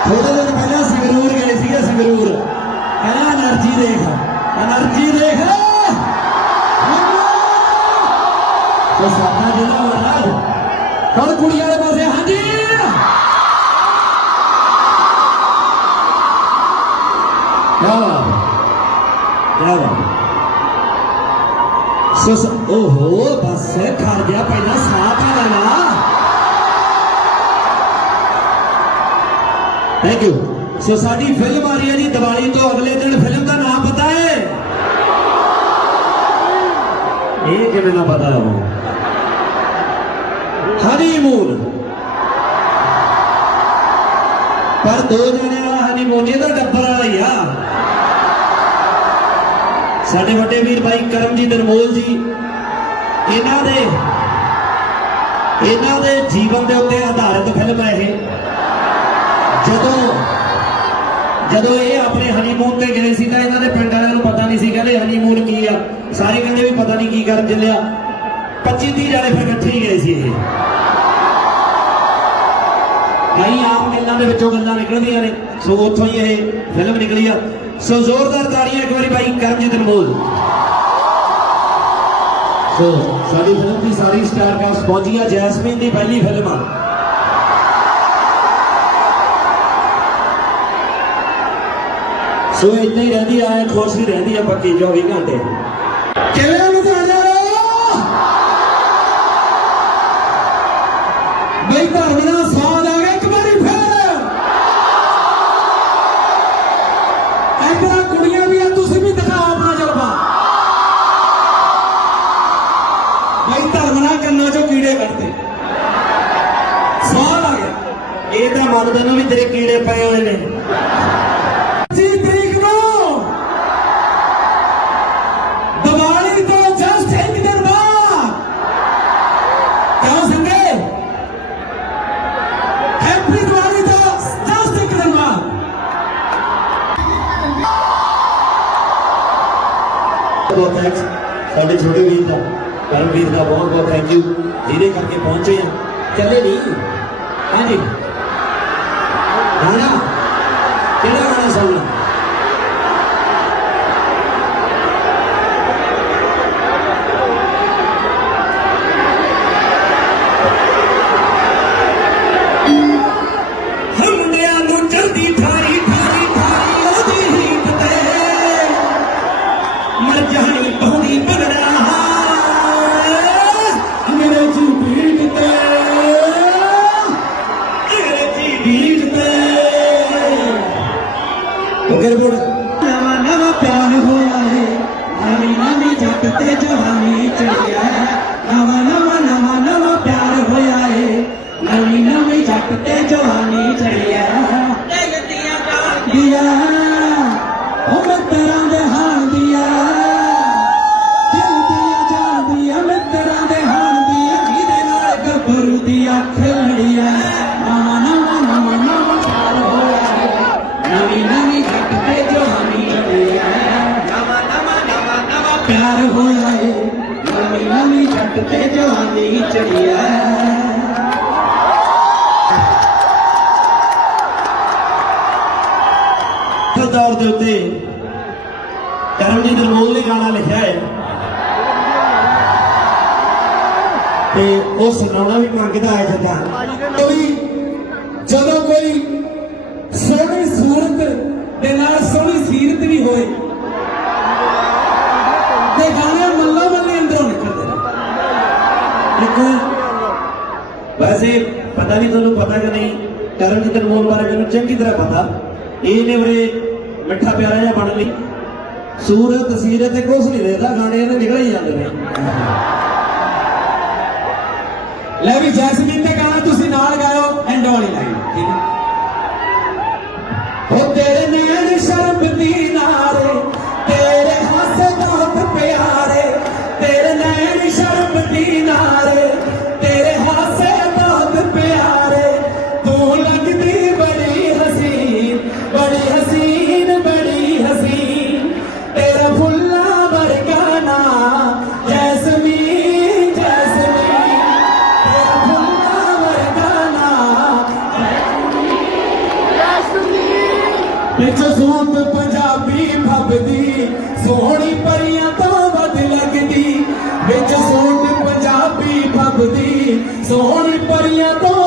थोड़े दिन पहले संगरूर गए थे, संगरूर कहना एनर्जी देख, एनर्जी देख। तो साडा जिला महाराज कल कुड़ी वाले पासे। हाँ जी क्या बात, क्या बात। ओहो बस खड़ गया, पहला साथ आ लेना। Thank you. सो साडी फिल्म आ रही है जी दिवाली तो अगले दिन। फिल्म का नाम पता है? ये किवें ना पता हो? हनीमून। पर दो जने वाला हनीमून तो टब्बर वाला ही आ। साडे वड्डे वीर भाई करमजीत अनमोल जी, इन्हां दे जीवन के उत्ते आधारित फिल्म है ये। ਜਦੋਂ ਇਹ ਆਪਣੇ ਹਨੀਮੂਨ ਤੇ ਗਏ ਸੀ ਤਾਂ ਇਹਨਾਂ ਦੇ ਪਿੰਡ ਵਾਲਿਆਂ ਨੂੰ ਪਤਾ ਨਹੀਂ ਸੀ, ਕਹਿੰਦੇ ਹਨੀਮੂਨ ਕੀ ਆ। ਸਾਰੇ ਕਹਿੰਦੇ ਵੀ ਪਤਾ ਨਹੀਂ ਕੀ ਕਰਨ ਚੱਲਿਆ। 25-30 ਜਾਣੇ ਫਿਰ ਇਕੱਠੇ ਹੀ ਗਏ ਸੀ ਇਹ। ਕਈ ਆਮ ਗੱਲਾਂ ਦੇ ਵਿੱਚੋਂ ਗੱਲਾਂ ਨਿਕਲਦੀਆਂ ਨੇ, ਸੋ ਉੱਥੋਂ ਹੀ ਇਹ ਫਿਲਮ ਨਿਕਲੀ ਆ। ਸੋ ਜ਼ੋਰਦਾਰ ਤਾੜੀਆਂ ਇੱਕ ਵਾਰੀ ਭਾਈ ਕਰਮਜੀਤ ਅਨਮੋਲ। ਸੋ ਸਾਡੀ ਫਿਲਮ ਦੀ ਸਾਰੀ ਸਟਾਰ ਕਾਸਟ ਪਹੁੰਚੀ ਆ। ਜੈਸਮੀਨ ਦੀ ਪਹਿਲੀ ਫਿਲਮ ਆ। सो इतना ही रहती है, खुश ही रहती है पक्की 24 घंटे। भाई धर्म का स्वाद आ गया एक बारी फिर। इधर कुड़ियां भी है, तुम भी दिखाओ अपना जलवा। भाई धर्म ना कन्ना चो कीड़े कटते, स्वाद आ गया। ये तो मनते ना भी तेरे कीड़े पे हुए ने। बहुत थैंक्स साढ़े छोटे वीर का, करमवीर का बहुत बहुत थैंक यू, जिन्हें करके पहुंचे हैं। चले नहीं। हाँ जी गाना केड़ा गाना सुनना? नवा नवा प्यार होया है, नवी नवी जट ते जवानी चढ़िया है। नवा नवा नवा नवा प्यार होया है, नवी नवी जट ते जवानी चढ़िया है। दिया ओ मित्तरां दे हाल दिया, दिल दिया जान दिया मित्तरां दे हाल दिया। जिहदे नाल गभरू दी अख लड़िया। नवा नवा नवा नवा प्यार होया है, नवी नवी जट ते जवानी चढ़िया है। नवा नवा नवा नवा प्यार होया है, नवी नवी जट ते जवानी चढ़िया है। दौर के उत्ते करमजीत अनमोल ने गाना लिखा है ते वो सुनाना भी मंगता है। जदों कोई सोहनी सूरत दे नाल सोहनी सीरत भी होए ते गाने मल्लो मल्ले अंदरों निकलते हैं। वैसे पता नहीं तुहानूं पता कि नहीं, करमजीत अनमोल बारे मैनूं चंगी तरह पता। ये ने उरे मिठा प्यारा जहा बन ली सूरत सीरत कुछ नहीं देखता, गाने निकल ही जाते हैं। ले भी जैसमीन का गाना तुसी नाल गाओ, एंड वाली लाइन ठीक है। हो तेरे नैन शर्मती नारे, तेरे हासे बहुत प्यारे। तेरे नैन शर्मती नारे, तेरे हासे बहुत प्यारे। तू लगती बड़ी हसीन, बड़ी हसीन, बड़ी हसीन। तेरा फुल्ला वर्गा ना जैसमीन, जैसमीन। तेरा फुल्ला वर्गा ना जैसमीन। ਵਿੱਚ ਸੂਟ ਪੰਜਾਬੀ ਫੱਬਦੀ ਸੋਹਣੀ ਪਰੀਆਂ ਤੋਂ ਵੱਧ ਲੱਗਦੀ ਵਿੱਚ ਸੂਟ ਪੰਜਾਬੀ ਫੱਬਦੀ ਸੋਹਣੀ ਪਰੀਆਂ ਤੋਂ